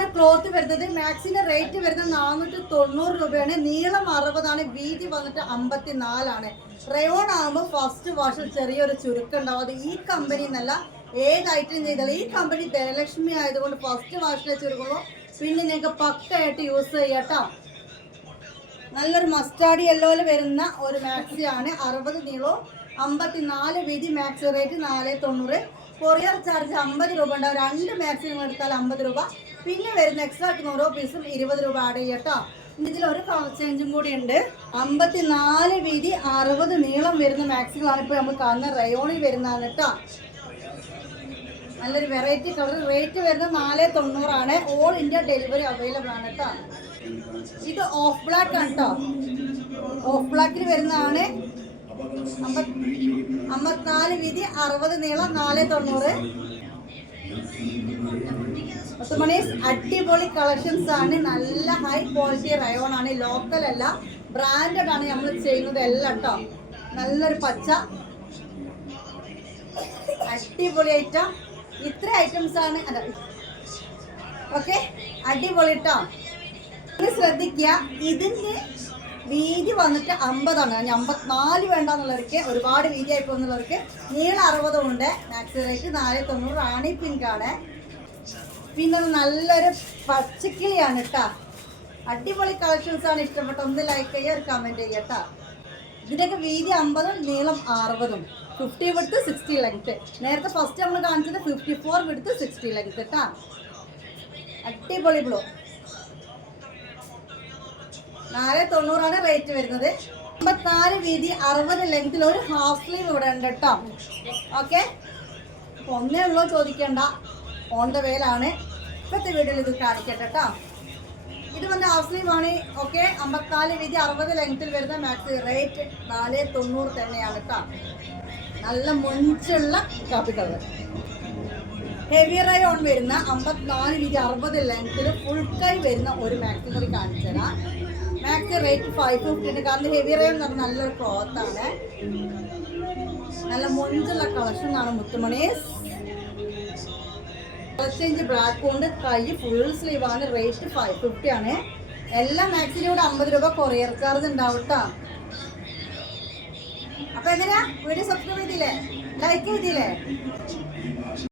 ഇതാണ് ക്ലോത്ത് വരുന്നത് മാക്സിന്റെ റേറ്റ് വരുന്നത് നാനൂറ്റി തൊണ്ണൂറ് രൂപയാണ്. നീളം അറുപതാണ് വീതി വന്നിട്ട് അമ്പത്തിനാലാണ്. റയോൺ ആകുമ്പോൾ ഫസ്റ്റ് വാഷിൽ ചെറിയൊരു ചുരുക്കം ഉണ്ടാവും അത് ഈ കമ്പനി എന്നല്ല ഏത് ഐറ്റം ചെയ്താലും ഈ കമ്പനി ധനലക്ഷ്മി ആയതുകൊണ്ട് ഫസ്റ്റ് വാഷിലെ ചുരുക്കുമ്പോൾ പിന്നെ നിങ്ങൾക്ക് പക്കയായിട്ട് യൂസ് ചെയ്യാട്ടോ. നല്ലൊരു മസ്റ്റാർഡ് യെല്ലോയിൽ വരുന്ന ഒരു മാക്സി ആണ്. അറുപത് നീളവും അമ്പത്തിനാല് വീതി മാക്സി റേറ്റ് നാല് തൊണ്ണൂറ്. കൊറിയർ ചാർജ് അമ്പത് രൂപ ഉണ്ടാവും രണ്ട് മാക്സിമം എടുത്താൽ അമ്പത് രൂപ. പിന്നെ വരുന്ന എക്സ്ട്രാ നൂറോ പീസും ഇരുപത് രൂപ ആഡ് ചെയ്യട്ടോ ഇതിൽ ഒരു കളർ ചേഞ്ചും കൂടി ഉണ്ട്. അമ്പത്തിനാല് വീതി അറുപത് നീളം വരുന്ന മാക്സികളാണ് ഇപ്പോൾ നമ്മൾ കാണുന്ന റയോണിൽ വരുന്നതാണ് കേട്ടോ നല്ലൊരു വെറൈറ്റി കളർ റേറ്റ് വരുന്നത് നാല് തൊണ്ണൂറാണ് ഓൾ ഇന്ത്യ ഡെലിവറി അവൈലബിൾ ആണ് കേട്ടോ ഇത് ഓഫ് ബ്ലാക്ക് ആണ് കേട്ടോ ഓഫ് ബ്ലാക്കിൽ വരുന്നതാണ് അമ്പത്തിനാല് വീതി അറുപത് നീളം നാല് തൊണ്ണൂറ്. അടിപൊളി കളക്ഷൻസ് ആണ്. നല്ല ഹൈ ക്വാളിറ്റി റയോൺ ആണ്. ലോക്കൽ അല്ല ബ്രാൻഡഡ് ആണ് നമ്മൾ ചെയ്യുന്നത് എല്ലാം കേട്ടോ നല്ലൊരു പച്ച. അടിപൊളി ഐറ്റം ഇത്ര ഐറ്റംസ് ആണ്. ഓക്കെ അടിപൊളി കേട്ടോ ശ്രദ്ധിക്കുക ഇതിന്റെ വീതി വന്നിട്ട് അമ്പതാണ്. ഞാൻ അമ്പത്തിനാല് വേണ്ടെന്നുള്ളവർക്ക് ഒരുപാട് വീതി ആയി പോകുന്നുള്ളവർക്ക് നീളം അറുപതും ഉണ്ട് മാക്സി റേറ്റ് നാല് തൊണ്ണൂറ് റാണി പിങ്കാണ് പിന്നെ നല്ലൊരു പച്ചക്കിളിയാണ് കേട്ടോ അടിപൊളി കളക്ഷൻസ് ആണ്. ഇഷ്ടപ്പെട്ട ഒന്ന് ലൈക്ക് ചെയ്യുക ഒരു കമന്റ് ചെയ്യുക കേട്ടോ ഇതിന്റെയൊക്കെ വീതി അമ്പതും നീളം അറുപതും. ഫിഫ്റ്റി വിടുത്ത് സിക്സ്റ്റി ലെങ്ത് നേരത്തെ ഫസ്റ്റ് നമ്മൾ കാണിച്ചത് ഫിഫ്റ്റി ഫോർ വിടുത്ത് സിക്സ്റ്റി ലെങ്ത് കേട്ടോ അടിപൊളി ബ്ലൂ നാല് തൊണ്ണൂറാണ് റേറ്റ് വരുന്നത്. അമ്പത്തിനാല് വീതി അറുപത് ലെങ്തിൽ ഒരു ഹാഫ് സ്ലീവ് ഇവിടെ ഉണ്ട് കേട്ടോ ഓക്കെ ഒന്നേ ഉള്ളൂ ചോദിക്കണ്ട. ഓൺ ദ വേലാണ് ഇപ്പോഴത്തെ വീഡിയോയിൽ ഇത് കാണിക്കട്ടെ കേട്ടോ ഇത് വന്ന് ഹാഫ് സ്ലീവ് ആണ്. ഓക്കെ അമ്പത്തിനാല് വീതി അറുപത് ലെങ്ത്തിൽ വരുന്ന മാക്സി റേറ്റ് നാല് തൊണ്ണൂറ് തന്നെയാണ് കേട്ടോ നല്ല മൊഞ്ചുള്ള കാപ്പി കളർ ഹെവി റയോൺ വരുന്ന അമ്പത്തിനാല് വീതി അറുപത് ലെങ്ത്തിൽ ഫുൾ കൈ വരുന്ന ഒരു മാക്സിമറി കാണിച്ചതാണ് മാക്സി റേറ്റ് ഫൈവ് ഫിഫ്റ്റി ഉണ്ട് കാരണം ഹെവി റേ എന്ന് പറഞ്ഞാൽ നല്ലൊരു ക്ലോത്ത് ആണ്. നല്ല മൊഞ്ചുള്ള കളക്ഷൻ ആണ് മുത്തുമണീസ് ഇഞ്ച് ബ്ലാക്ക് കൊണ്ട് കൈ ഫുൾ സ്ലീവ് ആണ് റേറ്റ് ഫൈവ് ഫിഫ്റ്റി ആണ്. എല്ലാ മാക്സിനും കൂടെ അമ്പത് രൂപ കൊറിയർ ചാർജ് ഉണ്ടാവും കേട്ടോ അപ്പൊ എങ്ങനെയാ വീഡിയോ സബ്സ്ക്രൈബ് ചെയ്തില്ലേ? ലൈക്ക് ചെയ്തില്ലേ?